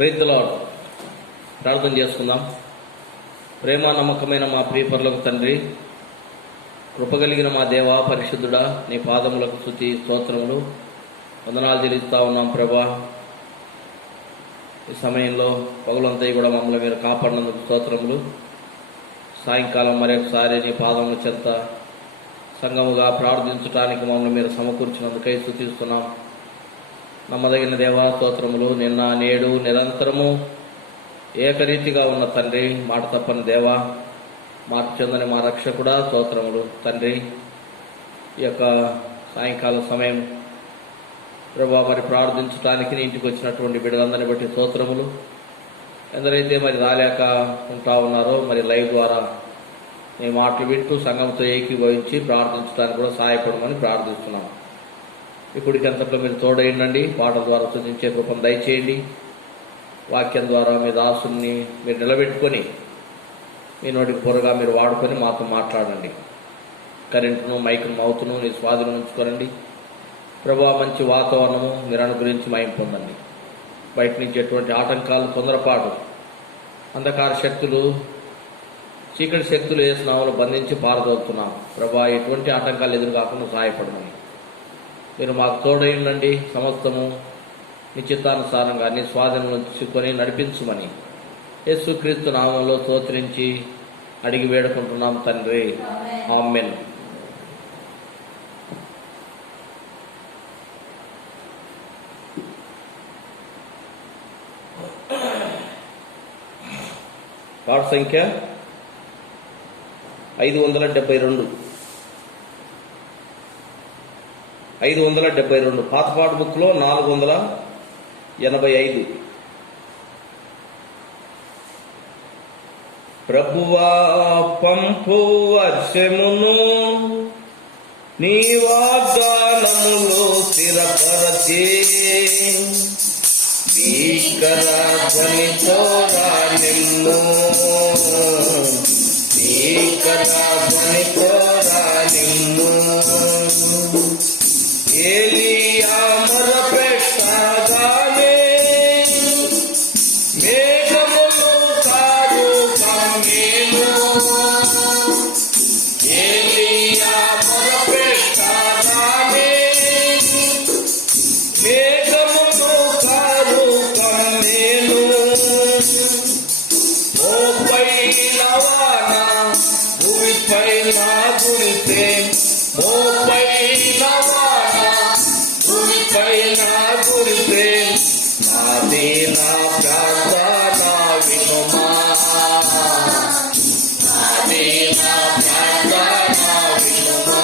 Praise the lord. ప్రార్థన చేసుకుందాం. ప్రేమ నమ్మకమైన మా ప్రియపరులకు తండ్రి, కృపగలిగిన మా దేవా పరిశుద్ధుడా, నీ పాదములకు స్తుతి స్తోత్రములు వందనాలు చెల్లిస్తా ఉన్నాం ప్రభా. ఈ సమయంలో పగులంతా కూడా మమ్మల్ని మీరు కాపాడినందుకు స్తోత్రములు. సాయంకాలం మరొకసారి నీ పాదముల చెంత సంఘముగా ప్రార్థించడానికి మమ్మల్ని మీరు సమకూర్చినందుకై స్తుతిస్తున్నాం. నమ్మదగిన దేవా స్తోత్రములు. నిన్న నేడు నిరంతరము ఏకరీతిగా ఉన్న తండ్రి, మాట తప్పని దేవా, మార్పు చెందని మా రక్షకుడా స్తోత్రములు తండ్రి. ఈ యొక్క సాయంకాల సమయం ప్రభా మరి ప్రార్థించడానికి నీ ఇంటికి వచ్చినటువంటి బిడ్డలందరినీ బట్టి స్తోత్రములు. ఎందరైతే మరి రాలేక ఉంటా ఉన్నారో మరి లైవ్ ద్వారా నీ మాటలు వింటూ సంఘంతో ఏకీభవించి ప్రార్థించడానికి కూడా సహాయపడమని ప్రార్థిస్తున్నాం. ఇప్పటికంతట్లో మీరు తోడైండండి. పాటల ద్వారా స్తుతించే కృపను దయచేయండి. వాక్యం ద్వారా మీ దాసుని మీరు నిలబెట్టుకొని మీ నోటికి పొరగా మీరు వాడుకొని మాతో మాట్లాడండి. కరెంటును మైకును మౌతును నీ స్వాధీనం ఉంచుకోనండి ప్రభా. మంచి వాతావరణము మీరు అనుగ్రహించి మయం పొందండి. బయట నుంచి ఎటువంటి ఆటంకాలు, తొందరపాటు, అంధకార శక్తులు, చీకటి శక్తులు వేసినాములు బంధించి పారదోలుతున్నాం ప్రభా. ఎటువంటి ఆటంకాలు ఎదురు కాకుండా సహాయపడమని మీరు మాకు తోడైండండి. సమస్తము నీ చిత్తానుసారంగా నీ స్వాధీనం ఉంచుకొని నడిపించుమని యేసుక్రీస్తు నామంలో స్తోత్రించి అడిగి వేడుకుంటున్నాం తండ్రి, ఆమేన్. పాట సంఖ్య 572. 572 పాత పాట బుక్లో 485. ప్రభువా పంపు వర్షమును నీ వాగ్దానములో స్థిరపరచే, భీకర ధ్వనితో నిన్ను, భీకర ధ్వనితో నిన్ను. ఏలియా మొరపెట్టగానే మేఘములు కారు కమ్మేను. ఏలియా మొరపెట్టగానే మేఘములు కారు కమ్మేను. మోపైన వాన భూమిపైన కురిసే, మోపైన వాన భూమిపైన కురిసే. నాది నా ప్రార్థన వినుమా, నాది నా ప్రార్థన వినుమా.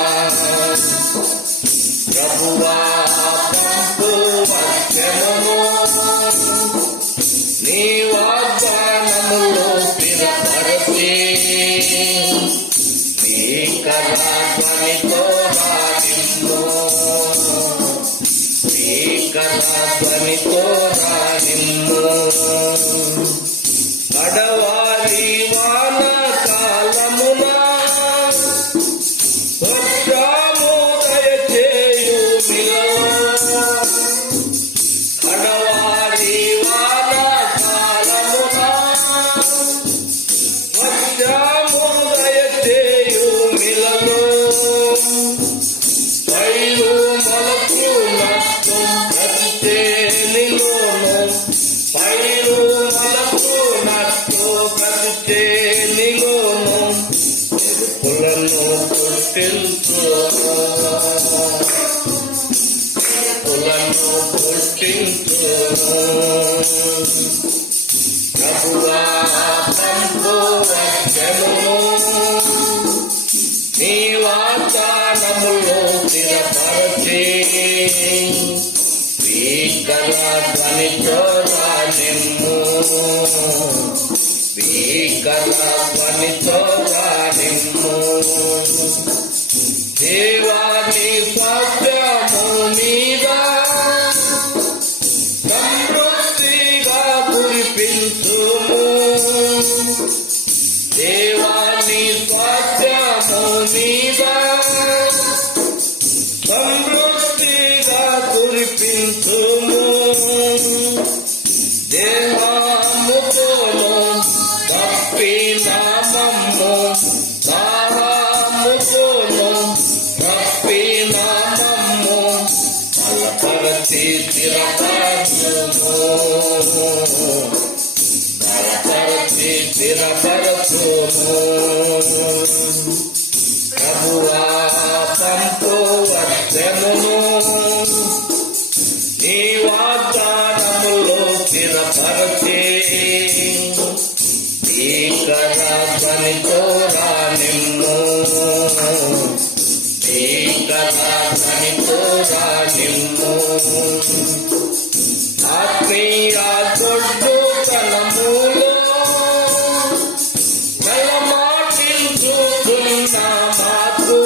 ప్రభువా పంపు వర్షమును నీ వాగ్దానములో స్థిరపరచే, భీకర ధ్వనితో నిన్ను, భీకర ధ్వనితో నిన్ను. అడవారి వాన కాలమున వర్షము దయచేయు మిలము. అడవారి వాన కాలమున వర్షము దయచేయు మిలము. పైరు మొలకున్నట్టు ప్రతి చేనిలోను, పైరు మొలకున్నట్టు ప్రతి చేనిలోను ఎరుపులను పుట్టించు, ఎరుపులను పుట్టించు. ప్రభువా పంపు వర్షమును నీ వాగ్దానములో స్థిరపరచే, భీకర ధ్వనితో నిన్ను, భీకర ధ్వనితో నిన్ను. దేవాని స్వాస్థ్యము మీద సమృద్ధిగా కురిపించుము, దేవాని స్వాస్థ్యము మీద సమృద్ధిగా కురిపించుము. దేవా బలపరచి స్థిరపరచుము, బలపరచి స్థిరపరచుము. ప్రభువా పంపు వర్షమును నీ వాగ్దానములో స్థిరపరచి భీకర ధ్వనితో రానిమ్ము, భీకర ధ్వనితో రానిమ్ము. ఆత్మీయ దొడ్డుతనములో నలమాటించుతున్న మాకు,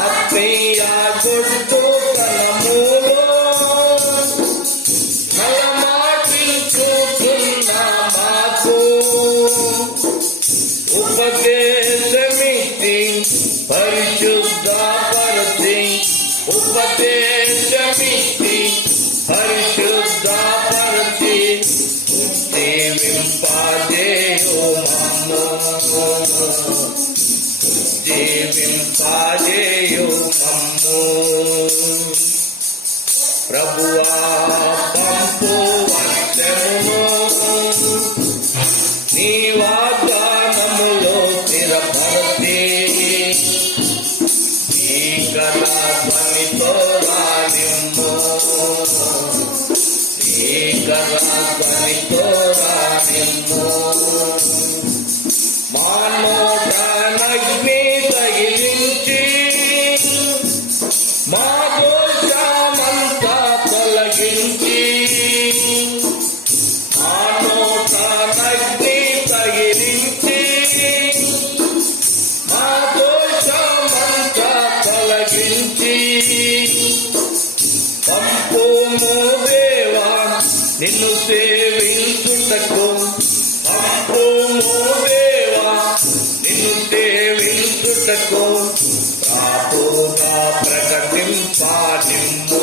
ఆత్మీయ దొడ్డుతనములో నలమాటించుతున్న మాకు ఉపదేశమితి పరిశుద్ధపరచి, ఉపదేశమితి పరిశుద్ధపరచి జీవింపజేయు మమ్ము, జీవింపజేయు మమ్ము. ప్రభువా పంపు వర్షమును నీ వాగ్దానములో స్థిరపరచి భీకర ధ్వనితో రానిమ్ము, భీకర ధ్వనితో రానిమ్ము. మా నోటనగ్ని తగిలించి మా దోషమంతా తొలగించి, మా నోటనగ్ని తగిలించి మా దోషమంతా తొలగించి పంపుము దేవా నిన్ను సేవించుటకు, పంపుము దేవా నిన్ను సేవించుటకు ప్రాపుగా ప్రకటింపానిమ్ము,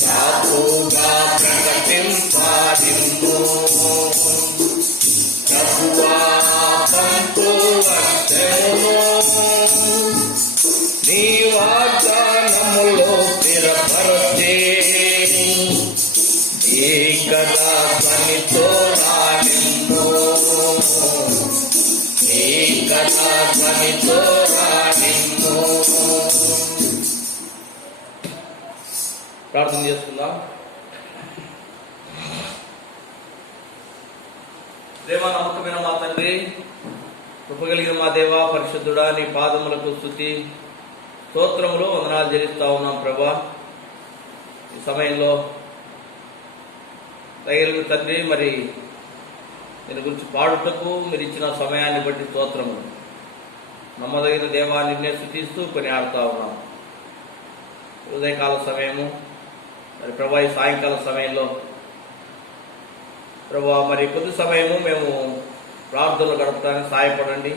ప్రాపుగా ప్రకటింపానిమ్ము. ప్రభువా పంపు వర్షమును నీ వాగ్దానములో స్థిరపరచి భీకర ధ్వనితో రానిమ్ము, భీకర ధ్వనితో రానిమ్ము. ప్రార్థన చేసుకుందాం. దేవా నమ్మకమైన మా తండ్రి, కృపగలిగిన మా దేవా పరిశుద్ధుడా, నీ పాదములకు స్తుతి స్తోత్రములు వందనాలు చెల్లిస్తా ఉన్నాం ప్రభా. ఈ సమయంలో తగిలిన తండ్రి, మరి దీని గురించి పాడుటకు మీరు ఇచ్చిన సమయాన్ని బట్టి స్తోత్రములు. నమ్మదగిన దేవా నిన్నే స్తుతిస్తూ కొని ఆడుతూ ఉన్నాం. ఉదయకాల సమయము, మరి ప్రభా ఈ సాయంకాల సమయంలో ప్రభా మరి కొద్ది సమయము మేము ప్రార్థనలు గడపడానికి సహాయపడండి.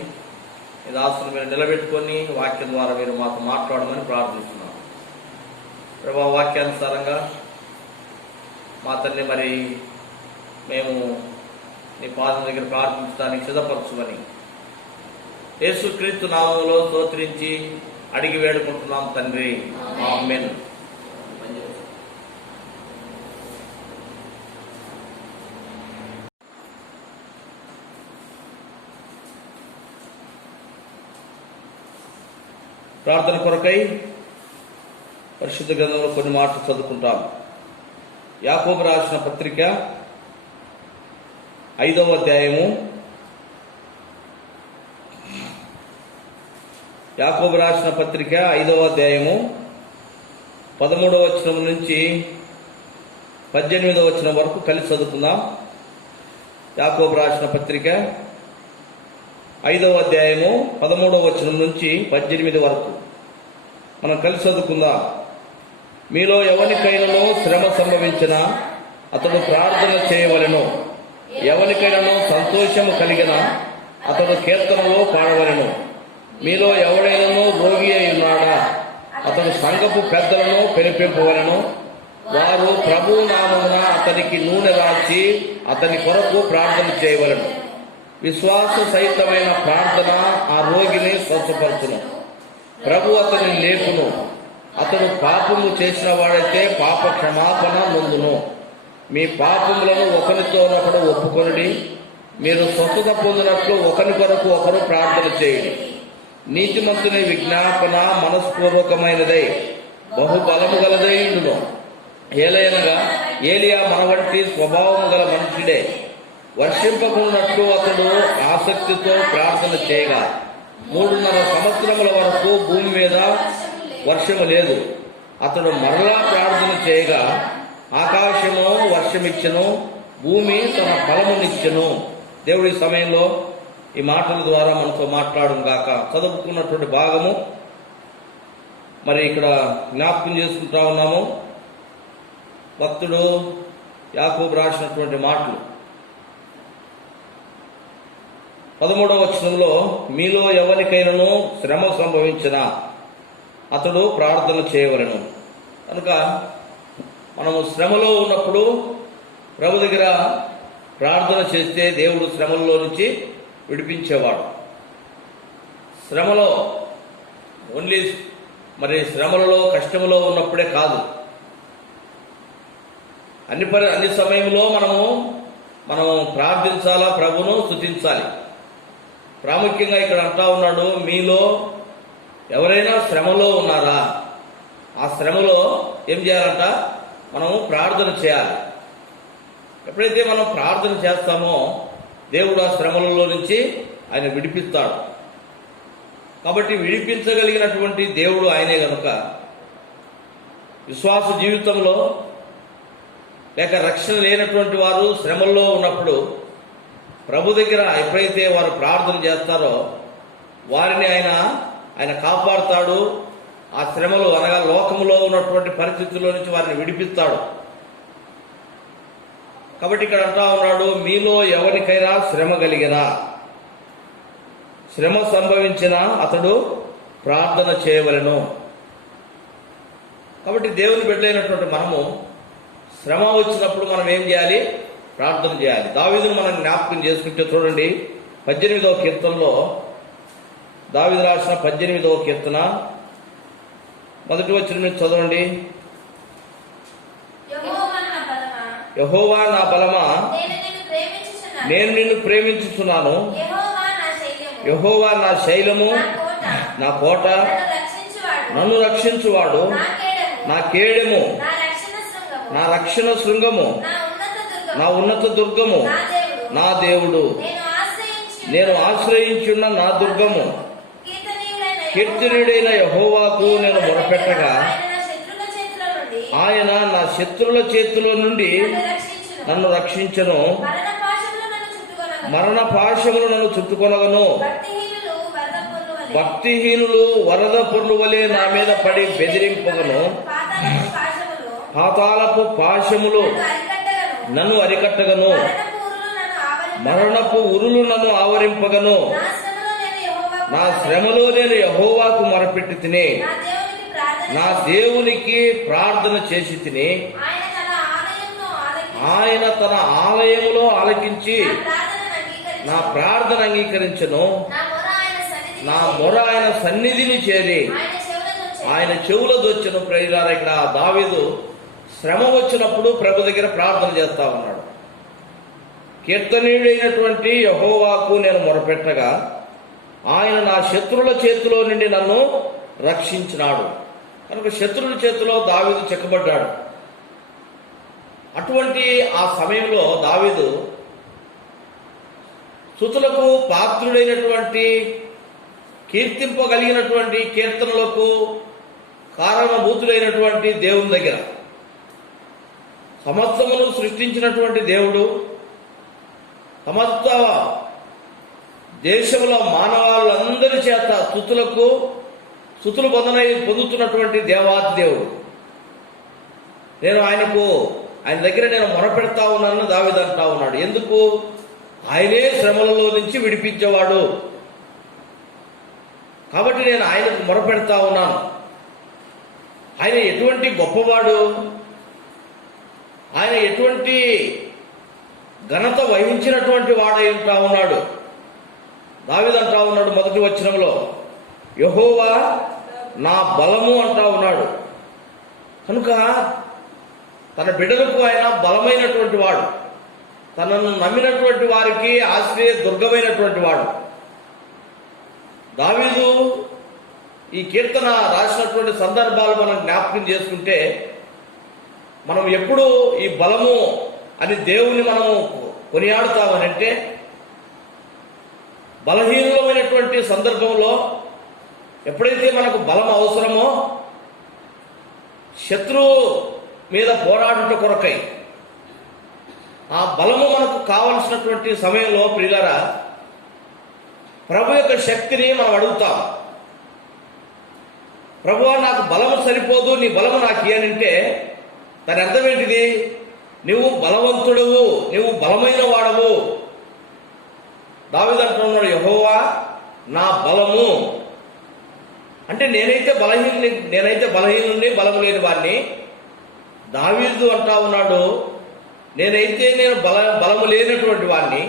ఈ దాసును మీరు నిలబెట్టుకొని వాక్యం ద్వారా మీరు మాతో మాట్లాడమని ప్రార్థిస్తున్నాం ప్రభా. వాక్యానుసారంగా మా తండ్రి మరి మేము నీ పాదం దగ్గర ప్రార్థించడానికి సిద్ధపరచుమని యేసుక్రీస్తు నామములో స్తోత్రించి అడిగి వేడుకుంటున్నాం తండ్రి, ఆమేన్. ప్రార్థన కొరకై పరిశుద్ధ గ్రంథంలో కొన్ని మాటలు చదువుకుంటాం. యాకోబు రాసిన పత్రిక 5వ అధ్యాయము, యాకోబు రాసిన పత్రిక 5వ అధ్యాయము 13వ వచనం నుంచి 18వ వచనం వరకు కలిసి చదువుకుందాం. యాకోబు రాసిన పత్రిక 5వ అధ్యాయము 13వ వచనం నుంచి 18 వరకు మనం కలిసి చదువుకుందాం. మీలో ఎవరికైనానో శ్రమ సంభవించినా అతడు ప్రార్థన చేయవలెను, ఎవరికైనానో సంతోషము కలిగిన అతడు కీర్తనలో పాడవలెను. మీలో ఎవడైనానో రోగి అయి ఉన్నాడా అతడు సంఘపు పెద్దలను పిలిపింపవలెను. వారు ప్రభు నామమున అతనికి నూనె రాసి అతని కొరకు ప్రార్థన చేయవలెను. విశ్వాస సహితమైన ప్రార్థన ఆ రోగిని స్వస్థపరచును. ప్రభు అతనిని లేపును. అతడు పాపము చేసిన వాడైతే పాప క్షమాపణ నొందును. మీ పాపములను ఒకరితోనొకడు ఒప్పుకొనుడి, మీరు స్వస్థత పొందినట్లు ఒకరి కొరకు ఒకరు ప్రార్థన చేయండి. నీతిమంతుని విజ్ఞాపన మనస్పూర్వకమైనదై బహుబలము గలదై ఉండును. ఏలైనగా ఏలియా మన వంటి స్వభావము గల మనుషుడే. వర్షింపకున్నట్లు అతడు ఆసక్తితో ప్రార్థన చేయగా 3.5 సంవత్సరముల వరకు భూమి మీద వర్షము లేదు. అతడు మరలా ప్రార్థన చేయగా ఆకాశము వర్షమిచ్చెను, భూమి తన ఫలమునిచ్చెను. దేవుడి సమయంలో ఈ మాటల ద్వారా మనతో మాట్లాడడం గాక. చదువుకున్నటువంటి భాగము మరి ఇక్కడ జ్ఞాపకం చేసుకుంటా ఉన్నాము. భక్తుడు యాకోబు రాసినటువంటి మాటలు 13వ వచనంలో, మీలో ఎవరికైనాను శ్రమ సంభవించిన అతడు ప్రార్థన చేయవలెను. కనుక మనము శ్రమలో ఉన్నప్పుడు ప్రభు దగ్గర ప్రార్థన చేస్తే దేవుడు శ్రమల్లో నుంచి విడిపించేవాడు. శ్రమలో ఓన్లీ మరి శ్రమలలో కష్టములో ఉన్నప్పుడే కాదు, అన్ని సమయంలో మనం ప్రార్థించాలా, ప్రభును స్తుతించాలి. ప్రాముఖ్యంగా ఇక్కడ అంటా ఉన్నాడు, మీలో ఎవరైనా శ్రమలో ఉన్నారా? ఆ శ్రమలో ఏం చేయాలంట? మనము ప్రార్థన చేయాలి. ఎప్పుడైతే మనం ప్రార్థన చేస్తామో దేవుడు ఆ శ్రమలలో నుంచి ఆయన విడిపిస్తాడు. కాబట్టి విడిపించగలిగినటువంటి దేవుడు ఆయనే గనుక విశ్వాస జీవితంలో లేక రక్షణ లేనటువంటి వారు శ్రమల్లో ఉన్నప్పుడు ప్రభు దగ్గర ఎప్పుడైతే వారు ప్రార్థన చేస్తారో వారిని ఆయన కాపాడుతాడు. ఆ శ్రమలు అనగా లోకములో ఉన్నటువంటి పరిస్థితుల్లో నుంచి వారిని విడిపిస్తాడు. కాబట్టి ఇక్కడ అంటా ఉన్నాడు, మీలో ఎవరికైనా శ్రమ కలిగినా, శ్రమ సంభవించినా అతడు ప్రార్థన చేయవలెను. కాబట్టి దేవుని బిడ్డలైనటువంటి మనము శ్రమ వచ్చినప్పుడు మనం ఏం చేయాలి? ప్రార్థన చేయాలి. దావీదును మనం జ్ఞాపకం చేసుకుంటే చూడండి, 18వ కీర్తనలో దావీదు రాసిన 18వ కీర్తన 1వ వచనం నుంచి చదవండి. యెహోవా నా బలమా, నేను నిన్ను ప్రేమించుచున్నాను. యెహోవా నా శైలము, నా కోట, నన్ను రక్షించువాడు, నా కేడెము, నా రక్షణ శృంగము, నా ఉన్నత దుర్గము, నా దేవుడు, నేను ఆశ్రయించున్న నా దుర్గము. కీర్తనీయుడైన యెహోవాకు నేను మొరపెట్టగా ఆయన నా శత్రుల చేతిలో నుండి నన్ను రక్షించెను. మరణ పాశములు నన్ను చుట్టుకొనగను. భక్తిహీనులు వరద పొర్లు వలె నా మీద పడి బెదిరింపగను. పాతాళపు పాశములు నన్ను అరికట్టగను. మరణపు ఉరులు నన్ను ఆవరింపగను. నా శ్రమలో నేను యెహోవాకు మొరపెట్టి తిని, నా దేవునికి ప్రార్థన చేసి తిని, ఆయన తన ఆలయంలో ఆలకించి నా ప్రార్థన అంగీకరించెను. నా మొర ఆయన సన్నిధిని చేరి ఆయన చెవుల దొచ్చెను. ప్రియులారా, ఇక్కడ దావీదు శ్రమ వచ్చినప్పుడు ప్రభు దగ్గర ప్రార్థన చేస్తా ఉన్నాడు. కీర్తనీయుడైనటువంటి యెహోవాకు నేను మొరపెట్టగా ఆయన నా శత్రుల చేతిలో నుండి నన్ను రక్షించినాడు. కనుక శత్రుల చేతిలో దావీదు చెక్కబడ్డాడు. అటువంటి ఆ సమయంలో దావీదు స్తుతులకు పాత్రుడైనటువంటి, కీర్తింపగలిగినటువంటి, కీర్తనలకు కారణభూతుడైనటువంటి దేవుని దగ్గర, సమస్తమును సృష్టించినటువంటి దేవుడు, సమస్త దేశంలో మానవాళ్ళందరి చేత స్తుతులు పొందుతున్నటువంటి దేవాతి దేవుడు. నేను ఆయన దగ్గర నేను మొరపెడతా ఉన్నానని దావీదు అంటా ఉన్నాడు. ఎందుకు? ఆయనే శ్రమలలో నుంచి విడిపించేవాడు. కాబట్టి నేను ఆయనకు మొరపెడతా ఉన్నాను. ఆయన ఎటువంటి గొప్పవాడు, ఆయన ఎటువంటి ఘనత వహించినటువంటి వాడై ఉంటా ఉన్నాడు. దావీదు అంటా ఉన్నాడు 1వ వచనంలో, యెహోవా నా బలము అంటా ఉన్నాడు. కనుక తన బిడ్డలకు ఆయన బలమైనటువంటి వాడు, తనను నమ్మినటువంటి వారికి ఆశ్రయ దుర్గమైనటువంటి వాడు. దావీదు ఈ కీర్తన రాసినటువంటి సందర్భాలు మనం జ్ఞాపకం చేసుకుంటే, మనం ఎప్పుడు ఈ బలము అని దేవుని మనము కొనియాడుతామనంటే, బలహీనమైనటువంటి సందర్భంలో ఎప్పుడైతే మనకు బలం అవసరమో, శత్రువు మీద పోరాడుట కొరకై ఆ బలము మనకు కావలసినటువంటి సమయంలో ప్రియులారా, ప్రభు యొక్క శక్తిని మనం అడుగుతాం. ప్రభువా, నాకు బలము సరిపోదు, నీ బలము నాకు ఇయ్యనంటే దాని అర్థం ఏంటిది? నువ్వు బలవంతుడవు, నువ్వు బలమైన వాడవు. దావీదు అంటున్నాడు, యెహోవా నా బలము. అంటే నేనైతే బలహీనుని, బలము లేని వాడిని. దావీదు అంటా ఉన్నాడు, నేను బలము లేనటువంటి వాడిని,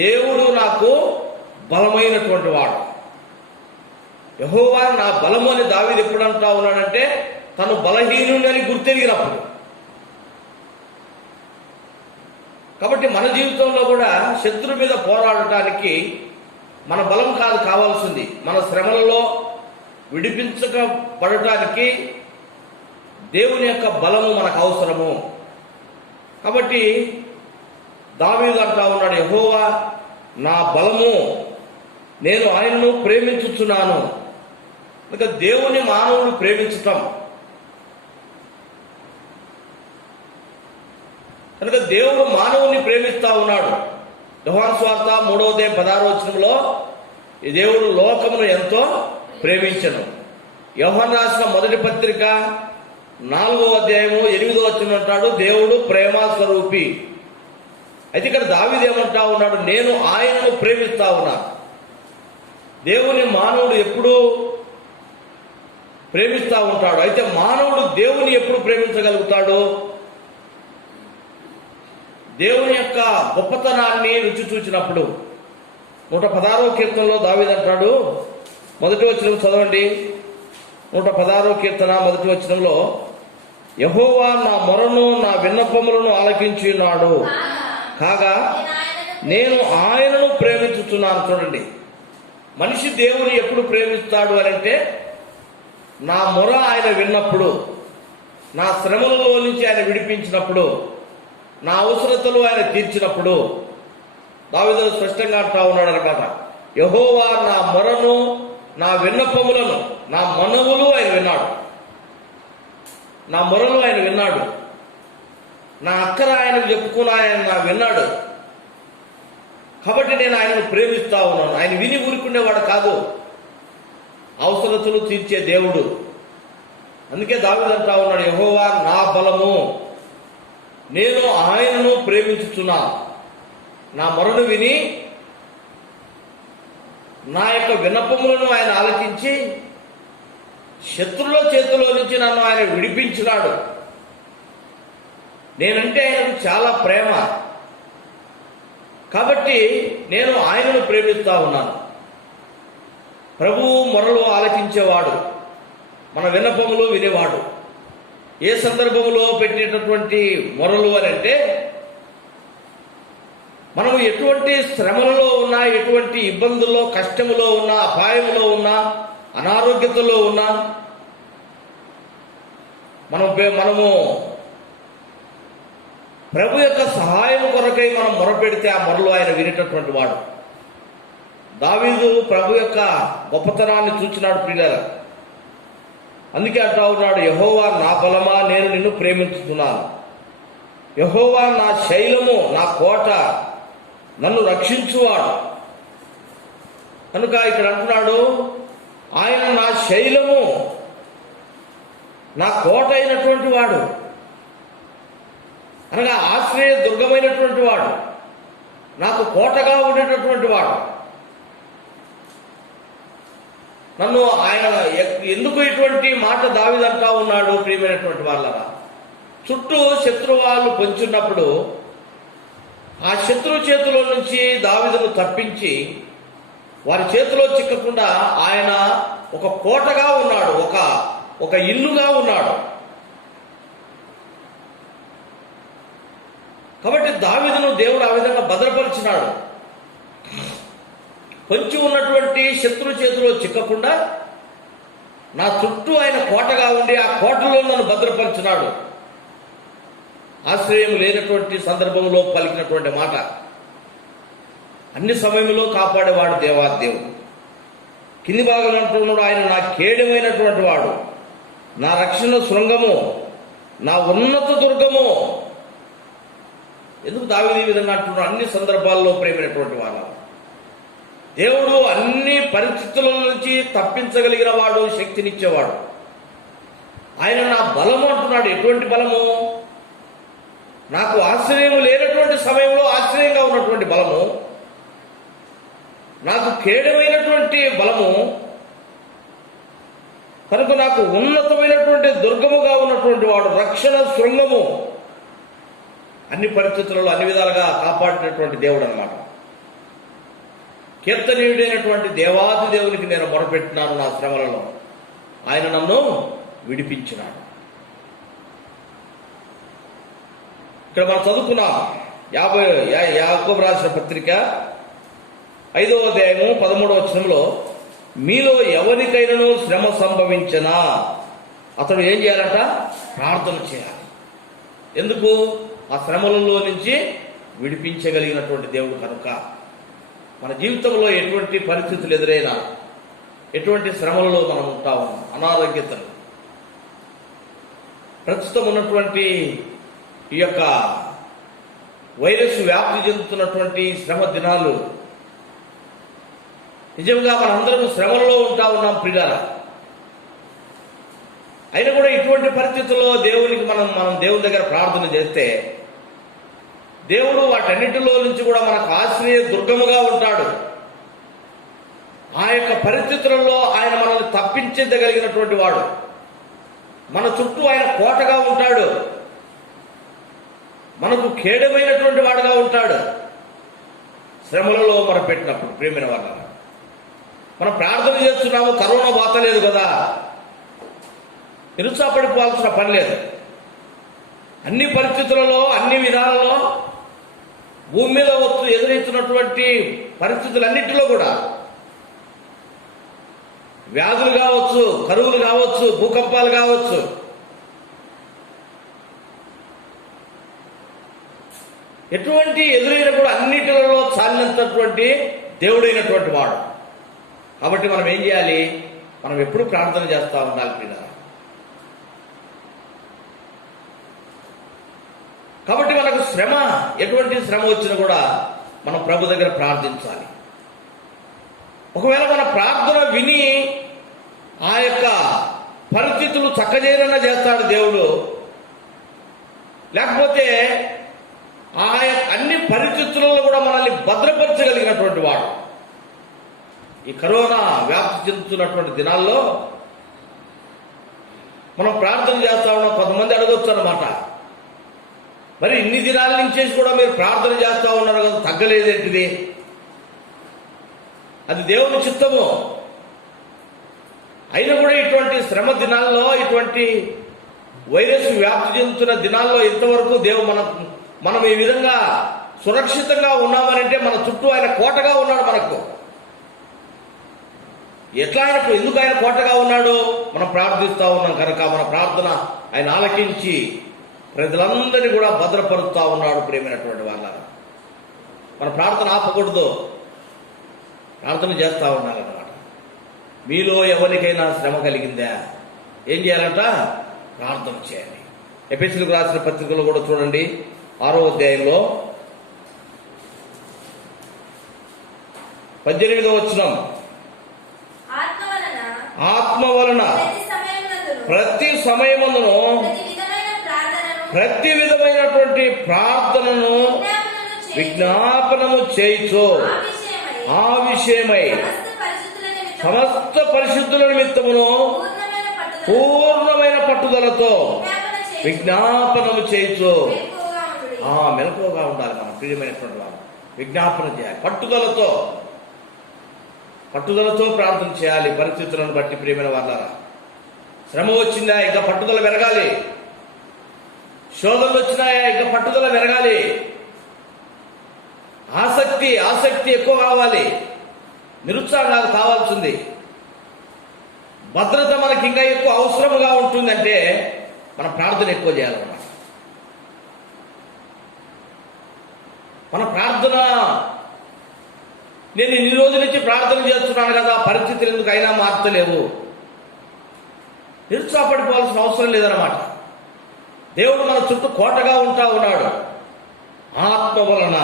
దేవుడు నాకు బలమైనటువంటి వాడు. యెహోవా నా బలము అని దావీదు ఎప్పుడు అంటా ఉన్నాడంటే, తను బలహీనుని అని గుర్తెరిగినప్పుడు. కాబట్టి మన జీవితంలో కూడా శత్రు మీద పోరాడటానికి మన బలం కాదు కావాల్సింది, మన శ్రమలలో విడిపించబడటానికి దేవుని యొక్క బలము మనకు అవసరము. కాబట్టి దావీదు అంటా ఉన్నాడు, యెహోవా నా బలము, నేను ఆయనను ప్రేమించుచున్నాను. ఇంకా దేవుని మానవుడు ప్రేమించటం, కనుక దేవుడు మానవుని ప్రేమిస్తా ఉన్నాడు. యోహాను సువార్త 3:16 ఈ దేవుడు లోకమును ఎంతో ప్రేమించెను. యోహాను రాసిన మొదటి పత్రిక 4:8 అంటాడు, దేవుడు ప్రేమ స్వరూపి. అయితే ఇక్కడ దావీదు ఏమంటా ఉన్నాడు, నేను ఆయనను ప్రేమిస్తా ఉన్నా. దేవుని మానవుడు ఎప్పుడు ప్రేమిస్తా ఉంటాడు. అయితే మానవుడు దేవుని ఎప్పుడు ప్రేమించగలుగుతాడు? దేవుని యొక్క గొప్పతనాన్ని రుచి చూచినప్పుడు. 116వ కీర్తనలో దావీదు అంటాడు, మొదటి వచనం చదవండి. 116వ కీర్తన మొదటి వచనంలో, యెహోవా నా మొరను నా విన్నపములను ఆలకించి ఉన్నాడు, కాగా నేను ఆయనను ప్రేమించుతున్నాను. చూడండి, మనిషి దేవుని ఎప్పుడు ప్రేమిస్తాడు అని అంటే, నా మొర ఆయన విన్నప్పుడు, నా శ్రమలలో నుంచి ఆయన విడిపించినప్పుడు, నా అవసరతలు ఆయన తీర్చినప్పుడు. దావీదు స్పష్టంగా అంటా ఉన్నాడు అనమాట, యెహోవా నా మొరను నా విన్నపములను, నా మనవులు ఆయన విన్నాడు, నా మొరలు ఆయన విన్నాడు, నా అక్కర ఆయనకు చెప్పుకున్న ఆయన విన్నాడు. కాబట్టి నేను ఆయనను ప్రేమిస్తా ఉన్నాను. ఆయన విని ఊరుకునేవాడు కాదు, అవసరతలు తీర్చే దేవుడు. అందుకే దావీదు అంటా ఉన్నాడు, యెహోవా నా బలము, నేను ఆయనను ప్రేమించుచున్నా. నా మొరను విని నా యొక్క విన్నపములను ఆయన ఆలకించి శత్రుల చేతిలో నుంచి నన్ను ఆయన విడిపించినాడు. నేనంటే ఆయనకు చాలా ప్రేమ, కాబట్టి నేను ఆయనను ప్రేమిస్తా ఉన్నాను. ప్రభువు మొరలు ఆలకించేవాడు, మన విన్నపములు వినేవాడు. ఏ సందర్భంలో పెట్టేటటువంటి మొరలు అని అంటే, మనము ఎటువంటి శ్రమలలో ఉన్నా, ఎటువంటి ఇబ్బందుల్లో, కష్టములో ఉన్నా, అపాయములో ఉన్నా, అనారోగ్యతలో ఉన్నా, మనము ప్రభు యొక్క సహాయం కొరకై మనం మొరపెడితే ఆ మొరలు ఆయన వినేటటువంటి వాడు. దావీదు ప్రభు యొక్క గొప్పతనాన్ని చూచినాడు ప్రియులారా. అందుకే అంటా ఉన్నాడు, యెహోవా నా బలమా, నేను నిన్ను ప్రేమించుతున్నాను. యెహోవా నా శైలము, నా కోట, నన్ను రక్షించువాడు. కనుక ఇక్కడ అంటున్నాడు, ఆయన నా శైలము, నా కోట అయినటువంటి వాడు, అనగా ఆశ్రయ దుర్గమైనటువంటి వాడు, నాకు కోటగా ఉండేటటువంటి వాడు. నన్ను ఆయన ఎందుకు ఇటువంటి మాట దావీదు అంటా ఉన్నాడు? ప్రియమైనటువంటి వాళ్ళరా, చుట్టూ శత్రువాళ్ళు పొంచున్నప్పుడు ఆ శత్రు చేతిలో నుంచి దావీదును తప్పించి వారి చేతిలో చిక్కకుండా ఆయన ఒక కోటగా ఉన్నాడు, ఒక ఇల్లుగా ఉన్నాడు. కాబట్టి దావీదును దేవుడు ఆ విధంగా భద్రపరిచినాడు. పొంచి ఉన్నటువంటి శత్రు చేతిలో చిక్కకుండా నా చుట్టూ ఆయన కోటగా ఉండి ఆ కోటలో నన్ను భద్రపరిచినాడు. ఆశ్రయం లేనటువంటి సందర్భంలో పలికినటువంటి మాట. అన్ని సమయంలో కాపాడేవాడు దేవాదేవుడు. కింది భాగంలో అంటున్నాడు, ఆయన నా కేడమైనటువంటి వాడు, నా రక్షణ శృంగము, నా ఉన్నత దుర్గము. ఎందుకు దావీదు ఈ విధంగా అంటున్నాడు? అన్ని సందర్భాల్లో ప్రేమైనటువంటి వాడు. దేవుడు అన్ని పరిస్థితుల నుంచి తప్పించగలిగిన వాడు, శక్తినిచ్చేవాడు. ఆయన నా బలము అంటున్నాడు. ఎటువంటి బలము? నాకు ఆశ్రయం లేనటువంటి సమయంలో ఆశ్రయంగా ఉన్నటువంటి బలము, నాకు కేడమైనటువంటి బలము, కనుక నాకు ఉన్నతమైనటువంటి దుర్గముగా ఉన్నటువంటి వాడు, రక్షణ శృంగము. అన్ని పరిస్థితులలో అన్ని విధాలుగా కాపాడినటువంటి దేవుడు అన్నమాట. కీర్తనీయుడైనటువంటి దేవాది దేవునికి నేను మొరపెట్టినాను నా శ్రమలలో, ఆయన నన్ను విడిపించినాడు. ఇక్కడ మనం చదువుకున్నాం యాకోబు రాసిన పత్రిక 5వ అధ్యాయము 13వ వచనంలో, మీలో ఎవరికైనాను శ్రమ సంభవించినా అతడు ఏం చేయాలంట? ప్రార్థన చేయాలి. ఎందుకు? ఆ శ్రమలలో నుంచి విడిపించగలిగినటువంటి దేవుడు కనుక. మన జీవితంలో ఎటువంటి పరిస్థితులు ఎదురైనా, ఎటువంటి శ్రమలలో మనం ఉంటా ఉన్నాం, అనారోగ్యతలు, ప్రస్తుతం ఉన్నటువంటి ఈ యొక్క వైరస్ వ్యాప్తి చెందుతున్నటువంటి శ్రమ దినాలు, నిజంగా మనందరం శ్రమలలో ఉంటా ఉన్నాం ప్రియులారా. అయినా కూడా ఇటువంటి పరిస్థితుల్లో దేవునికి మనం దేవుని దగ్గర ప్రార్థన చేస్తే దేవుడు వాటన్నిటిలో నుంచి కూడా మనకు ఆశ్రయ దుర్గముగా ఉంటాడు. ఆ యొక్క పరిస్థితులలో ఆయన మనల్ని తప్పించగలిగినటువంటి వాడు. మన చుట్టూ ఆయన కోటగా ఉంటాడు, మనకు ఖేడమైనటువంటి వాడుగా ఉంటాడు. శ్రమలలో మనం పెట్టినప్పుడు ప్రేమైన వాళ్ళ మనం ప్రార్థన చేస్తున్నాము, కరోనా బాతలేదు కదా, నిరుత్సాహపడిపోవాల్సిన పని లేదు. అన్ని పరిస్థితులలో, అన్ని విధాలలో, భూమి మీద ఎదురవుతున్నటువంటి పరిస్థితులన్నింటిలో కూడా, వ్యాధులు కావచ్చు, కరువులు కావచ్చు, భూకంపాలు కావచ్చు, ఎటువంటి ఎదురైన కూడా అన్నిటిలో చాలినంతటువంటి దేవుడైనటువంటి వాడు. కాబట్టి మనం ఏం చేయాలి? మనం ఎప్పుడు ప్రార్థన చేస్తూ ఉండాలి పిల్లలు. కాబట్టి మనకు శ్రమ, ఎటువంటి శ్రమ వచ్చినా కూడా మనం ప్రభు దగ్గర ప్రార్థించాలి. ఒకవేళ మన ప్రార్థన విని ఆ యొక్క పరిస్థితులు చక్కజేయనన్నా చేస్తాడు దేవుడు, లేకపోతే ఆ యొక్క అన్ని పరిస్థితులలో కూడా మనల్ని భద్రపరచగలిగినటువంటి వాడు. ఈ కరోనా వ్యాప్తి చెందుతున్నటువంటి దినాల్లో మనం ప్రార్థన చేస్తా ఉన్నాం. కొంతమంది అడగొచ్చు అన్నమాట, మరి ఇన్ని దినాల నుంచి కూడా మీరు ప్రార్థన చేస్తూ ఉన్నారు కదా, తగ్గలేదేంటిది? అది దేవుని చిత్తము. అయినా కూడా ఇటువంటి శ్రమ దినాల్లో, ఇటువంటి వైరస్ వ్యాప్తి చెందుతున్న దినాల్లో ఇంతవరకు మనం ఈ విధంగా సురక్షితంగా ఉన్నామనంటే మన చుట్టూ ఆయన కోటగా ఉన్నాడు మనకు. ఎట్లా ఎందుకు ఆయన కోటగా ఉన్నాడు? మనం ప్రార్థిస్తూ ఉన్నాం కనుక మన ప్రార్థన ఆయన ఆలకించి ప్రజలందరినీ కూడా భద్రపరుస్తూ ఉన్నాడు. ప్రేమైనటువంటి వాళ్ళ మన ప్రార్థన ఆపకూడదు, ప్రార్థన చేస్తూ ఉండాలన్నమాట. మీలో ఎవరికైనా శ్రమ కలిగిందా ఏం చేయాలంట? ప్రార్థన చేయాలి. ఎఫెసీయులకు రాసిన పత్రికలో కూడా చూడండి, 6వ అధ్యాయంలో 18వ వచనం, ఆత్మ వలన ప్రతి సమయమందును ప్రతి విధమైనటువంటి ప్రార్థనను విజ్ఞాపనము చేయుచు ఆ విషయమై సమస్త పరిశుద్ధుల నిమిత్తమును పూర్ణమైన పట్టుదలతో విజ్ఞాపనము చేయుచు. మెలకువగా ఉండాలి మనం ప్రియమైనటువంటి వాళ్ళు. విజ్ఞాపన చేయాలి, పట్టుదలతో ప్రార్థన చేయాలి. పరిస్థితులను బట్టి ప్రియమైన వాళ్ళ శ్రమ వచ్చిందా ఇంకా పట్టుదల పెరగాలి, శోధనలు వచ్చినాయా ఇంకా పట్టుదల పెరగాలి. ఆసక్తి ఎక్కువ కావాలి. నిరుత్సాహం కాదు కావాల్సింది. భద్రత మనకి ఇంకా ఎక్కువ అవసరముగా ఉంటుందంటే మన ప్రార్థన ఎక్కువ చేయాలన్నమాట. మన ప్రార్థన, నేను ఇన్ని రోజుల నుంచి ప్రార్థన చేస్తున్నాను కదా, పరిస్థితులు ఎందుకు అయినా మార్చలేవు, నిరుత్సాహపడిపోవాల్సిన అవసరం లేదన్నమాట. దేవుడు మన చుట్టూ కోటగా ఉంటా ఉన్నాడు. ఆత్మ వలన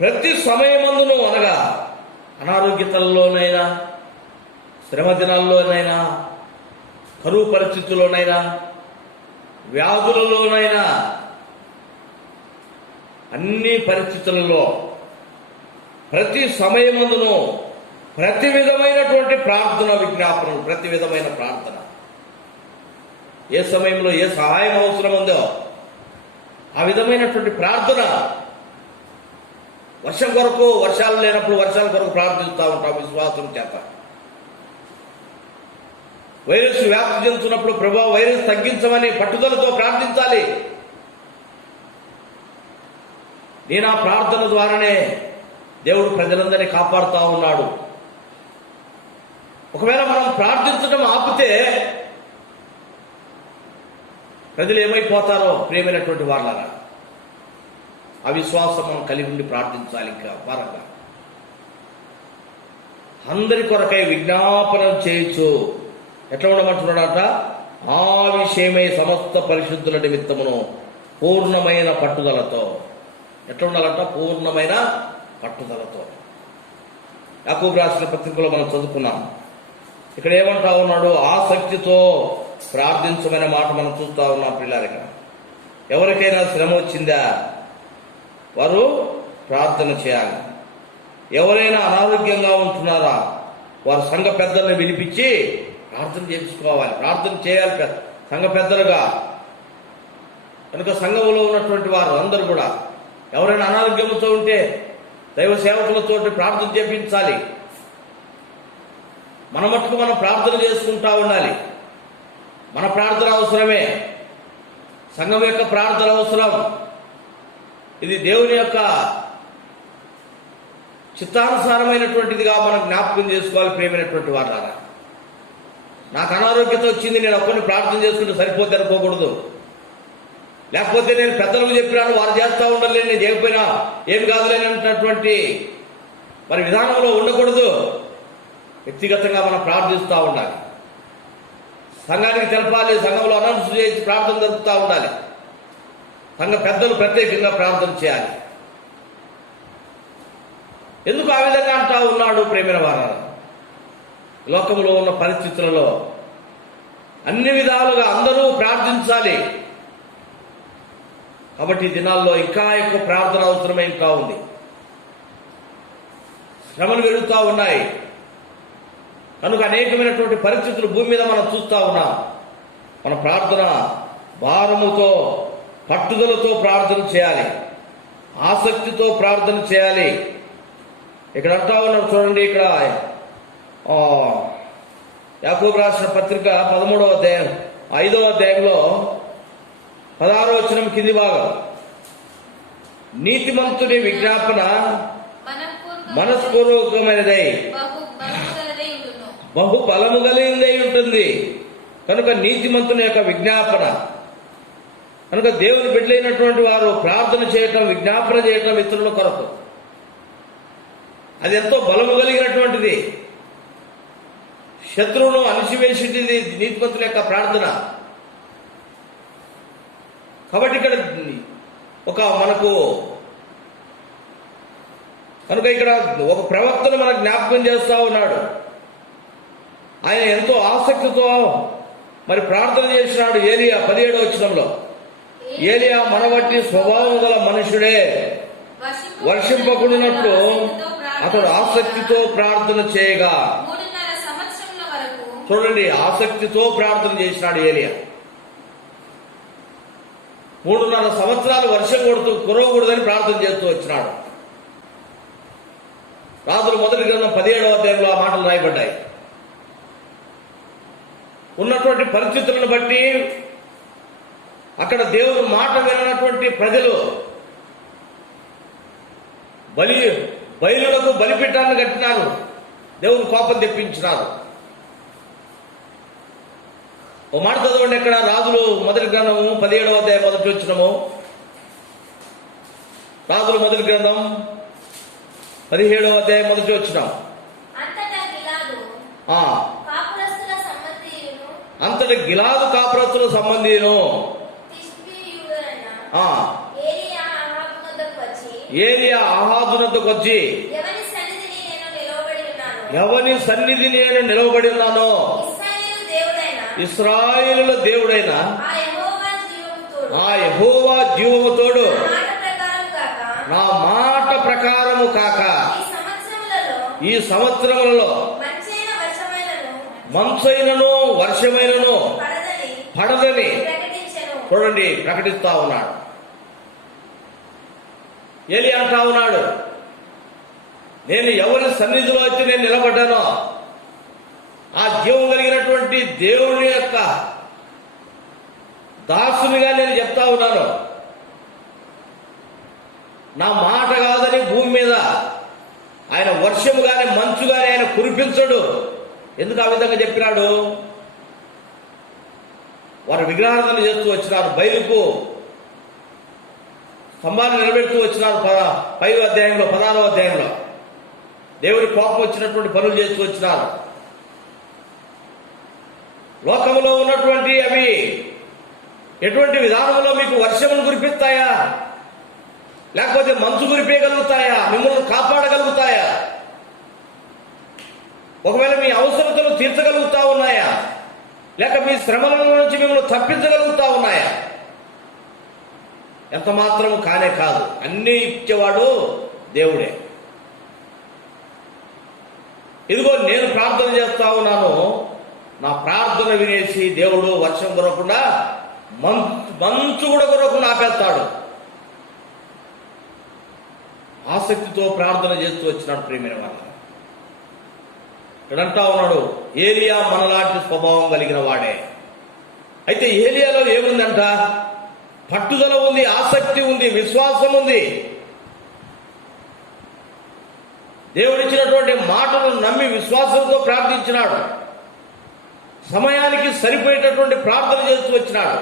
ప్రతి సమయమందును, అనగా అనారోగ్యతల్లోనైనా, శ్రమ దినాల్లోనైనా, కరువు పరిస్థితుల్లోనైనా, వ్యాధులలోనైనా, అన్ని పరిస్థితులలో ప్రతి సమయమందును ప్రతి విధమైనటువంటి ప్రార్థన, విజ్ఞాపనలు, ప్రతి విధమైన ప్రార్థన. ఏ సమయంలో ఏ సహాయం అవసరం ఉందో ఆ విధమైనటువంటి ప్రార్థన. వర్షం కొరకు, వర్షాలు లేనప్పుడు వర్షాల కొరకు ప్రార్థిస్తూ ఉంటాం విశ్వాసం చేత. వైరస్ వ్యాప్తి చెందుతున్నప్పుడు ప్రభువా వైరస్ తగ్గించమని పట్టుదలతో ప్రార్థించాలి. నేను ఆ ప్రార్థన ద్వారానే దేవుడు ప్రజలందరినీ కాపాడుతూ ఉన్నాడు. ఒకవేళ మనం ప్రార్థించడం ఆపితే ప్రజలు ఏమైపోతారో ప్రియమైనటువంటి వాళ్ళరా, అవిశ్వాసం మనం కలిగి ఉండి ప్రార్థించాలి. ఇంకా వారంగా అందరి కొరకై విజ్ఞాపన చేయొచ్చు. ఎట్లా ఉండమంటున్నాడట? ఆ విషయమై సమస్త పరిశుద్ధుల నిమిత్తమును పూర్ణమైన పట్టుదలతో. ఎట్లా ఉండాలంట? పూర్ణమైన పట్టుదలతో. యాకోబు రాసిన పత్రికలో మనం చదువుకున్నాం. ఇక్కడ ఏమంటా ఉన్నాడు? ఆసక్తితో ప్రార్థించమనే మాట మనం చూస్తూ ఉన్నాం. పిల్లలకి ఎవరికైనా శ్రమ వచ్చిందా వారు ప్రార్థన చేయాలి. ఎవరైనా అనారోగ్యంగా ఉంటున్నారా వారు సంఘ పెద్దలను పిలిపించి ప్రార్థన చేయించుకోవాలి. ప్రార్థన చేయాలి సంఘ పెద్దలుగా. కనుక సంఘంలో ఉన్నటువంటి వారు అందరూ కూడా ఎవరైనా అనారోగ్యంతో ఉంటే దైవ సేవకులతో ప్రార్థన చేయించాలి. మన మట్టుకు మనం ప్రార్థన చేసుకుంటా ఉండాలి. మన ప్రార్థన అవసరమే, సంఘం యొక్క ప్రార్థన అవసరం. ఇది దేవుని యొక్క చిత్తానుసారమైనటువంటిదిగా మనం జ్ఞాపకం చేసుకోవాలి. ప్రియమైనటువంటి వారారా, నాకు అనారోగ్యత వచ్చింది, నేను ఒక్కరిని ప్రార్థన చేసుకుంటే సరిపోతే అనుకోకూడదు. లేకపోతే నేను పెద్దలకు చెప్పినాను, వారు చేస్తూ ఉండాలి, నేను చేయకపోయినా ఏమి కాదులేనటువంటి మరి విధానంలో ఉండకూడదు. వ్యక్తిగతంగా మనం ప్రార్థిస్తూ ఉండాలి. సంఘానికి తెలపాలి, సంఘంలో అనౌన్స్ చేసి ప్రార్థన జరుపుతూ ఉండాలి. సంఘ పెద్దలు ప్రత్యేకంగా ప్రార్థన చేయాలి. ఎందుకు ఆ విధంగా అంటా ఉన్నాడు? ప్రేమైన వారారా, లోకంలో ఉన్న పరిస్థితులలో అన్ని విధాలుగా అందరూ ప్రార్థించాలి. కాబట్టి ఈ దినాల్లో ఇంకా ఎక్కువ ప్రార్థన అవసరమే ఇంకా ఉంది. శ్రమలు పెరుగుతూ ఉన్నాయి కనుక అనేకమైనటువంటి పరిస్థితులు భూమి మీద మనం చూస్తూ ఉన్నాం. మన ప్రార్థన భారముతో, పట్టుదలతో ప్రార్థన చేయాలి. ఆసక్తితో ప్రార్థన చేయాలి. ఇక్కడ అంటా ఉన్నారు చూడండి. ఇక్కడ యాకోబు రాసిన పత్రిక 13వ అధ్యాయం 5వ అధ్యాయంలో 16వ వచనం కింది భాగం, నీతిమంతుని విజ్ఞాపన మనస్పూర్వకమైనదై బహు బలము కలిగిందై ఉంటుంది. కనుక నీతిమంతుని యొక్క విజ్ఞాపన, కనుక దేవుని బిడ్డలైనటువంటి వారు ప్రార్థన చేయటం, విజ్ఞాపన చేయటం ఇతరుల కొరకు, అది ఎంతో బలము కలిగినటువంటిది. శత్రువును అణిచివేసేటిది నీతిమంతుల యొక్క ప్రార్థన. కాబట్టి ఇక్కడ మనకు కనుక ఇక్కడ ఒక ప్రవక్తను మనకు జ్ఞాపకం చేస్తా ఉన్నాడు. ఆయన ఎంతో ఆసక్తితో మరి ప్రార్థన చేసినాడు. ఏలియా 17వ వచనంలో, ఏలియా మన వంటి స్వభావం గల మనుషుడే, వర్షింపకుడినట్లు అతడు ఆసక్తితో ప్రార్థన చేయగా. చూడండి, ఆసక్తితో ప్రార్థన చేసినాడు ఏలియా. 3.5 సంవత్సరాలు వర్షం కురవకూడదని ప్రార్థన చేస్తూ వచ్చినాడు. రాజుల మొదటి గ్రంథం 17వ అధ్యాయంలో ఆ మాటలు రాయబడ్డాయి. ఉన్నటువంటి పరిస్థితులను బట్టి అక్కడ దేవుని మాట వినటువంటి ప్రజలు బయలులకు బలిపీఠాన్ని కట్టినారు, దేవుని కోపం తెప్పించినారు. ఓ మాట చదవండి, ఎక్కడ రాజులు మొదటి గ్రంథము 17వ అధ్యాయం మొదటి వచనము. రాజులు మొదటి గ్రంథం 17వ అధ్యాయం మొదటి వచనం. అంతటి గిలాదు కాపురస్తుల సంబంధీను ఏలియా ఆహాజునద్దకు వచ్చి, ఎవని సన్నిధి నేను నిలవబడి ఉన్నానో ఇశ్రాయేలుల దేవుడైన ఆ యెహోవా జీవము తోడు నా మాట ప్రకారము కాక ఈ సంవత్సరములలో మంచైనను వర్షమైనను పడదని చూడండి ప్రకటిస్తా ఉన్నాడు. ఏలి అంటా ఉన్నాడు, నేను ఎవరి సన్నిధిలో వచ్చి నేను నిలబడ్డానో ఆ జీవం కలిగినటువంటి దేవుని యొక్క దాసునిగా నేను చెప్తా ఉన్నాను. నా మాట కాదని భూమి మీద ఆయన వర్షము గాని మంచు గాని ఆయన కురిపించడు. ఎందుకు ఆ విధంగా చెప్పినాడు? వారు విగ్రహారాధన చేస్తూ వచ్చినారు, బయలుకు స్తంభాన్ని నిలబెడుతూ వచ్చినారు. 5వ అధ్యాయంలో 16వ అధ్యాయంలో దేవుడి కోపం వచ్చినటువంటి పనులు చేస్తూ వచ్చినారు. లోకములో ఉన్నటువంటి అవి ఎటువంటి విధానంలో మీకు వర్షమును కురిపిస్తాయా, లేకపోతే మంచు కురిపేయగలుగుతాయా, మిమ్మల్ని కాపాడగలుగుతాయా, ఒకవేళ మీ అవసరతలు తీర్చగలుగుతా ఉన్నాయా, లేక మీ శ్రమల నుంచి మిమ్మల్ని తప్పించగలుగుతా ఉన్నాయా? ఎంత మాత్రము కానే కాదు. అన్నీ ఇచ్చేవాడు దేవుడే. ఇదిగో నేను ప్రార్థన చేస్తా ఉన్నాను, నా ప్రార్థన వినేసి దేవుడు వర్షం కురవకుండా మంచు కూడా కురవకుండా ఆపేస్తాడు. ఆసక్తితో ప్రార్థన చేస్తూ వచ్చినాడు ప్రియమైన వాళ్ళ. ఇక్కడంటా ఉన్నాడు, ఏలియా మనలాంటి స్వభావం కలిగిన వాడే. అయితే ఏలియాలో ఏముందంట? పట్టుదల ఉంది, ఆసక్తి ఉంది, విశ్వాసం ఉంది. దేవుడిచ్చినటువంటి మాటలను నమ్మి విశ్వాసంతో ప్రార్థించినాడు. సమయానికి సరిపోయేటటువంటి ప్రార్థన చేస్తూ వచ్చినాడు.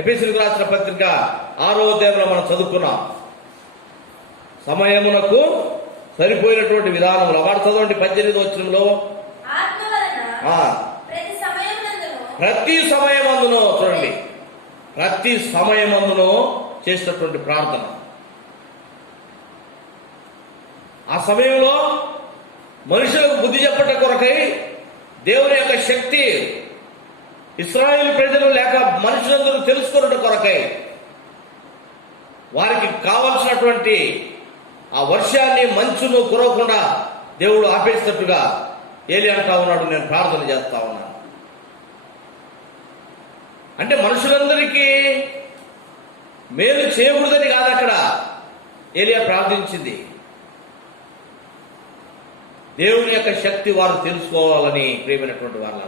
ఎఫెసీయులకు రాసిన పత్రిక 6వ అధ్యాయంలో మనం చదువుకున్నాం. సమయమునకు సరిపోయినటువంటి విధానంలో వాడు చదవండి 18వ వచనంలో. ప్రతి సమయమందును చూడండి, ప్రతి సమయమందును చేసినటువంటి ప్రార్థన. ఆ సమయంలో మనుషులకు బుద్ధి చెప్పట కొరకై దేవుని యొక్క శక్తి ఇశ్రాయేలు ప్రజలు లేక మనుషులందరూ తెలుసుకున్నట్టు కొరకై వారికి కావలసినటువంటి ఆ వర్షాన్ని మంచును కురవకుండా దేవుడు ఆపేసినట్టుగా ఏలి అంటా ఉన్నాడు, నేను ప్రార్థన చేస్తా ఉన్నాను. అంటే మనుషులందరికీ మేలు చేయకూడదని కాదు అక్కడ ఏలియా ప్రార్థించింది. దేవుని యొక్క శక్తి వారు తెలుసుకోవాలని ప్రియమైనటువంటి వాళ్ళ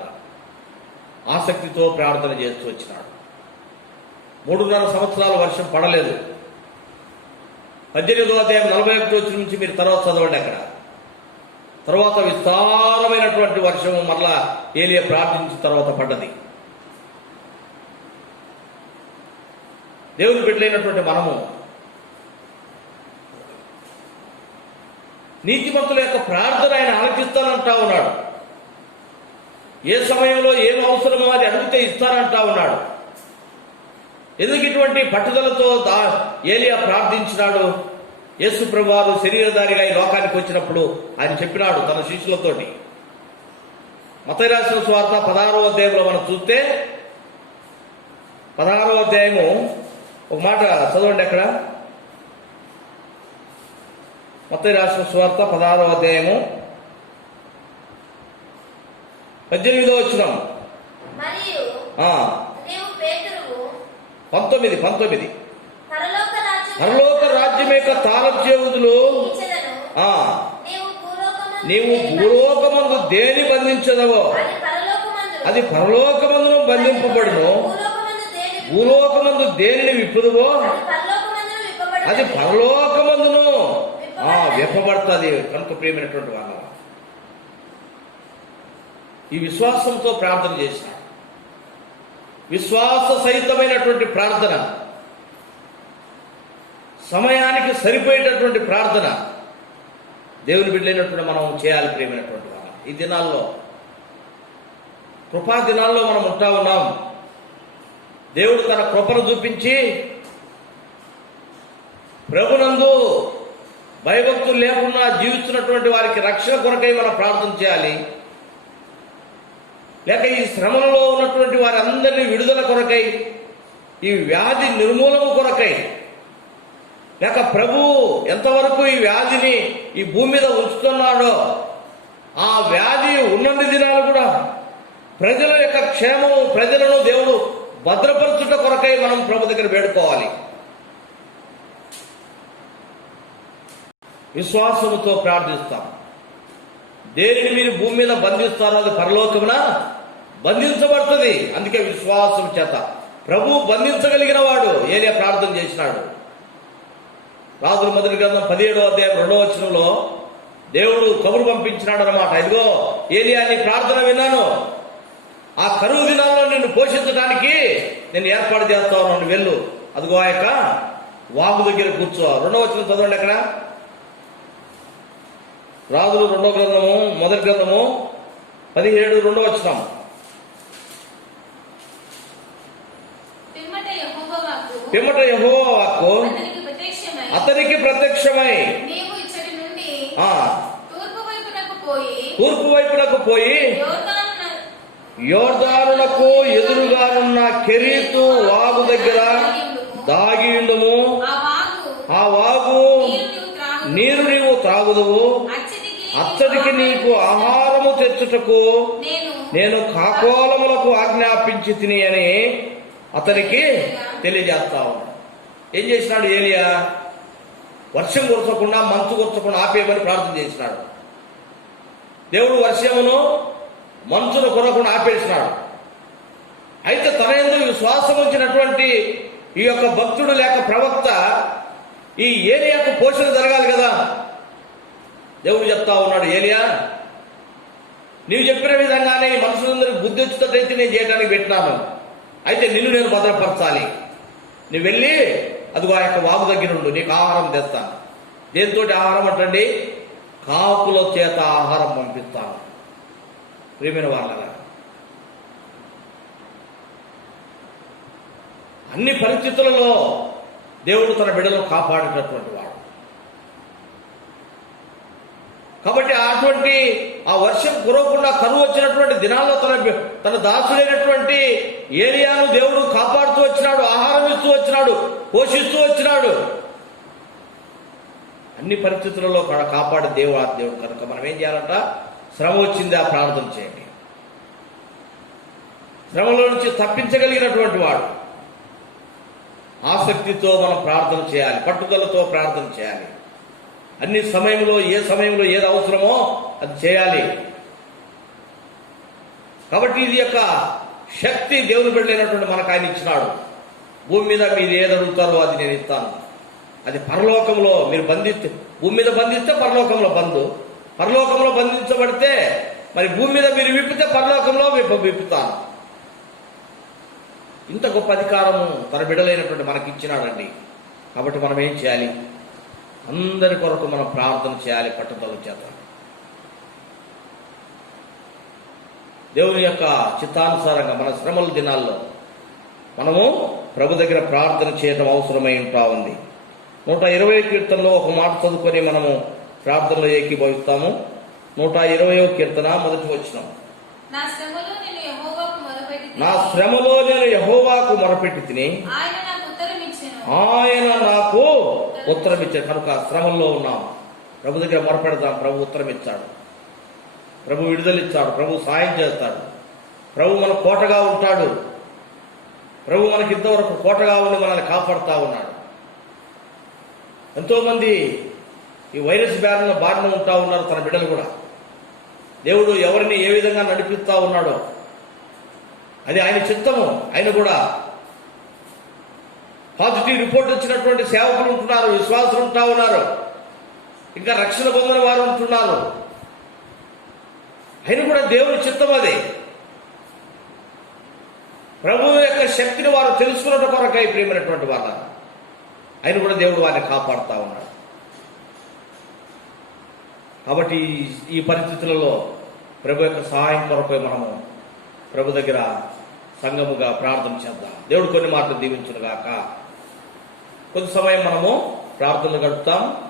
ఆసక్తితో ప్రార్థన చేస్తూ వచ్చినాడు. 3.5 సంవత్సరాలు వర్షం పడలేదు. 18వ అధ్యాయం 41 వచనం నుంచి మీరు తర్వాత చదవండి. అక్కడ తర్వాత విస్తారమైనటువంటి వర్షము మరలా ఏలియా ప్రార్థించిన తర్వాత పడ్డది. దేవుని బిడ్డలైనటువంటి మనము నీతిమంతుల యొక్క ప్రార్థన ఆయన ఆలకిస్తానంటా ఉన్నాడు. ఏ సమయంలో ఏం అవసరమో అది అడిగితే ఇస్తానంటా ఉన్నాడు. ఎందుకు ఇటువంటి పట్టుదలతో ఏలియా ప్రార్థించినాడు? యేసు ప్రభువారు శరీరధారిగా ఈ లోకానికి వచ్చినప్పుడు ఆయన చెప్పినాడు తన శిష్యులతోటి. మత్తయి రాసిన సువార్త 16వ అధ్యాయంలో మనం చూస్తే 16వ అధ్యాయము ఒక మాట చదవండి. అక్కడ మత్తయి రాసిన సువార్త 16వ అధ్యాయము 18వ వచనం. 19 పరలోక రాజ్యం యొక్క తాళపు చెవులు నీవు భూలోకమందు దేని బంధించదవో అది పరలోకమందును బంధింపబడును, భూలోకమందు దేనిని విప్పుదువో అది పరలోకమందును విప్పబడుతుంది. కనుక ప్రియమైనటువంటి వాళ్ళ ఈ విశ్వాసంతో ప్రార్థన చేసినాడు. విశ్వాస సహితమైనటువంటి ప్రార్థన, సమయానికి సరిపోయేటటువంటి ప్రార్థన దేవుని బిడ్డలైనటువంటి మనం చేయాలి. ప్రియమైనటువంటి వాళ్ళ ఈ దినాల్లో, కృపా దినాల్లో మనం ఉంటా ఉన్నాం. దేవుడు తన కృపను చూపించి ప్రభునందు భయభక్తులు లేకుండా జీవిస్తున్నటువంటి వారికి రక్షణ కొరకై మనం ప్రార్థన చేయాలి. లేక ఈ శ్రమలలో ఉన్నటువంటి వారందరినీ విడుదల కొరకై, ఈ వ్యాధి నిర్మూలన కొరకై, లేక ప్రభు ఎంతవరకు ఈ వ్యాధిని ఈ భూమి మీద ఉంచుతున్నాడో ఆ వ్యాధి ఉన్నన్ని దినాలు కూడా ప్రజల యొక్క క్షేమము, ప్రజలను దేవుడు భద్రపరచుట కొరకై మనం ప్రభు దగ్గర వేడుకోవాలి. విశ్వాసముతో ప్రార్థిస్తాం. దేనిని మీరు భూమి మీద బంధిస్తారో అది పరలోకమున బంధించబడుతుంది. అందుకే విశ్వాసం చేత ప్రభు బంధించగలిగిన వాడు ఏలియా ప్రార్థన చేసినాడు. రాజుల మొదటి గ్రంథం 17వ అధ్యాయం 2వ వచనంలో దేవుడు కబురు పంపించినాడు అన్నమాట. ఇదిగో ఏలియా, నీ ప్రార్థన విన్నాను, ఆ కరువు దినాల్లో నిన్ను పోషించడానికి నేను ఏర్పాటు చేస్తాను, నన్ను వెళ్ళు, అదిగో ఆ యొక్క వాగు దగ్గర కూర్చో. 2వ వచనం చదవండి. అక్కడ రాజులు 2వ గ్రంథము మొదటి గ్రంథము 17 2వ వచనం. పిమ్మట యెహోవా వాక్కు అతనికి ప్రత్యక్షమై తూర్పు వైపునకు పోయి యోర్దానునకు ఎదురుగానున్న కెరీతు వాగు దగ్గర దాగియుండుము. ఆ వాగు నీరు నీవు త్రాగుదువు. అచ్చడికి నీకు ఆహారము తెచ్చుటకు నేను కాకోలములకు ఆజ్ఞాపించి తిని అని అతనికి తెలియజేస్తా ఉన్నాడు. ఏం చేసినాడు ఏలియా? వర్షం కురచకుండా, మంచు కురచకుండా ఆపేయమని ప్రార్థన చేసినాడు. దేవుడు వర్షమును మంచును కురకుండా ఆపేసినాడు. అయితే తన యందు విశ్వాసం ఉంచినటువంటి ఈ యొక్క భక్తుడు లేక ప్రవక్త ఈ ఏలియాకు పోషణ జరగాలి కదా. దేవుడు చెప్తా ఉన్నాడు, ఏలియా, నీవు చెప్పిన విధంగానే ఈ మనుషులందరికీ బుద్ధి వచ్చేటట్టయితే నేను చేయడానికి పెట్టినాను. అయితే నిన్ను నేను భద్రపరచాలి. నువ్వు వెళ్ళి అదిగో ఆ యొక్క వాగు దగ్గర ఉండు, నీకు ఆహారం తెస్తాను. దేంతో ఆహారం అంటండి? కాకుల చేత ఆహారం పంపిస్తాను. ప్రియమైన వాళ్ళగా, అన్ని పరిస్థితులలో దేవుడు తన బిడ్డలను కాపాడేటటువంటి వాడు. కాబట్టి అటువంటి ఆ వర్షం కురవకుండా కరువు వచ్చినటువంటి దినాల్లో తన దాసుడైనటువంటి ఏలియాను దేవుడు కాపాడుతూ వచ్చినాడు, ఆహారం ఇస్తూ వచ్చినాడు, పోషిస్తూ వచ్చినాడు. అన్ని పరిస్థితులలో కాపాడే దేవుడు ఆ దేవుడు. కనుక మనం ఏం చేయాలంట? శ్రమ వచ్చింది, ఆ ప్రార్థన చేయండి. శ్రమలో నుంచి తప్పించగలిగినటువంటి వాడు. ఆసక్తితో మనం ప్రార్థన చేయాలి, పట్టుదలతో ప్రార్థన చేయాలి. అన్ని సమయంలో ఏ సమయంలో ఏది అవసరమో అది చేయాలి. కాబట్టి ఇది యొక్క శక్తి దేవుని బిడ్డలైనటువంటి మనకు ఆయన ఇచ్చినాడు. భూమి మీద మీరు ఏది అడుగుతారో అది నేను ఇస్తాను. అది పరలోకంలో మీరు బంధిస్తే, భూమి మీద బంధిస్తే పరలోకంలో బంధు, పరలోకంలో బంధించబడితే మరి భూమి మీద మీరు విప్పితే పరలోకంలో విప్పుతాను. ఇంత గొప్ప అధికారము తన బిడ్డలైనటువంటి మనకి ఇచ్చినాడండి. కాబట్టి మనం ఏం చేయాలి? అందరి కొరకు మనం ప్రార్థన చేయాలి పట్టుదల చేత. దేవుని యొక్క చిత్తానుసారంగా మన శ్రమల దినాల్లో మనము ప్రభు దగ్గర ప్రార్థన చేయడం అవసరమై ఉంటా ఉంది. 120వ కీర్తనలో ఒక మాట చదువుకొని మనము ప్రార్థనలో ఏకీభవిస్తాము. 120వ కీర్తన మొదటి వచనం. నా శ్రమలో నేను యెహోవాకు మొరపెట్టి తిని ఆయన నాకు ఉత్తరం ఇచ్చాడు. కనుక శ్రమల్లో ఉన్నాం, ప్రభు దగ్గర మొరపెడదాం. ప్రభు ఉత్తరం ఇచ్చాడు, ప్రభు విడుదలిచ్చాడు, ప్రభు సాయం చేస్తాడు, ప్రభు మన కోటగా ఉంటాడు, ప్రభు మనకి ఇంతవరకు కోటగా ఉండి మనల్ని కాపాడుతూ ఉన్నాడు. ఎంతోమంది ఈ వైరస్ బారిన ఉంటా ఉన్నారు తన బిడ్డలు కూడా. దేవుడు ఎవరిని ఏ విధంగా నడిపిస్తా ఉన్నాడో అది ఆయన చిత్తము. ఆయన కూడా పాజిటివ్ రిపోర్ట్ వచ్చినటువంటి సేవకులు ఉంటున్నారు, విశ్వాసులు ఉంటా ఉన్నారు. ఇంకా రక్షణ పొందని వారు ఉంటున్నారు. అయినా కూడా దేవుని చిత్తం అదే. ప్రభువు యొక్క శక్తిని వారు తెలుసుకున్న కొరకై ప్రియమైనటువంటి వాళ్ళ ఆయన కూడా దేవుడు వారిని కాపాడుతూ ఉన్నాడు. కాబట్టి ఈ పరిస్థితులలో ప్రభు యొక్క సహాయం కొరకై మనము ప్రభు దగ్గర సంఘముగా ప్రార్థన చేద్దాం. దేవుడు కొన్ని మాటలు దీవించును గాక. కొంత సమయం మనము ప్రార్థనలు గడుపుతాం.